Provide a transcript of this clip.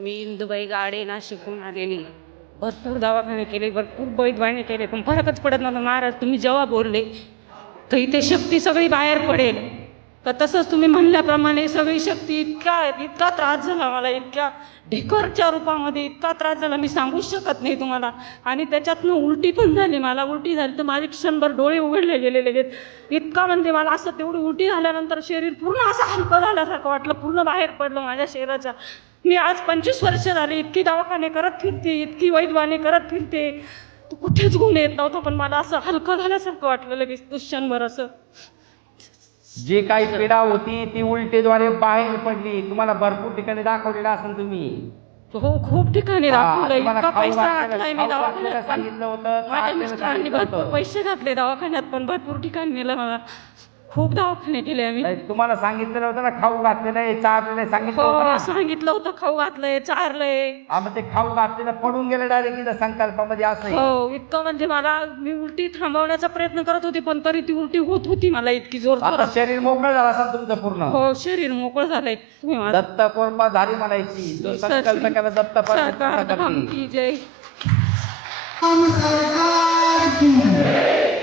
मी इंदुबाई गाडे नाशिकहून आलेली. भरपूर दवाखाने केले भरपूर बैदवाने केले पण फरकच पडत नव्हता. महाराज तुम्ही जेव्हा बोलले तर इथे शक्ती सगळी बाहेर पडेल. तर तसंच तुम्ही म्हणल्याप्रमाणे सगळी शक्ती इतका इतका त्रास झाला मला इतक्या ढेकरच्या रूपामध्ये इतका त्रास झाला मी सांगूच शकत नाही तुम्हाला. आणि त्याच्यातनं उलटी पण झाली मला उलटी झाली तर माझे क्षणभर डोळे उघडले गेलेले आहेत. इतका म्हणजे मला असं तेवढी उलटी झाल्यानंतर शरीर पूर्ण असं हलकं झाल्यासारखं वाटलं पूर्ण बाहेर पडलं माझ्या शरीराच्या. मी आज पंचवीस वर्ष झाली इतकी दवाखाने करत फिरते इतकी वैद्यवाने करत फिरते. तर कुठेच गुण येत नव्हतं पण मला असं हलकं झाल्यासारखं वाटलं लगेच दुष्यंभर असं. जी काही पीडा होती ती उलटीद्वारे बाहेर पडली. तुम्हाला भरपूर ठिकाणी दाखवलेलं असेल तुम्ही. हो खूप ठिकाणी दाखवलं इतका पैसा घातलाय मी दवाखान्यात. पण. माझ्या मिस्टरांनी भरपूर. पैसे घातले दवाखान्यात पण भरपूर ठिकाणी नेलं मला. खूप दवाखाने केले आम्ही. नाही, तुम्हाला सांगितलेलं होतं ना खाऊ घातलेलं आहे चारलेलं आहे, सांगितलं होतं हो ना सांगितलं होतं खाऊ घातलंय चारलंय. हा, मग ते खाऊ घातलेलं पडून गेलं डायरेक्ट इथं संकल्पामध्ये असं. हो इतकं म्हणजे मला मी उलटी थांबवण्याचा प्रयत्न करत होते पण तरी ती उलटी होत होती मला इतकी जोर आता शरीर मोकळं झालं असेल तुमचं पूर्ण. हो शरीर मोकळं झालंय. तुम्ही माझं दत्त कोरमा झाली म्हणायची. जो संकल्प केला दत्त जय.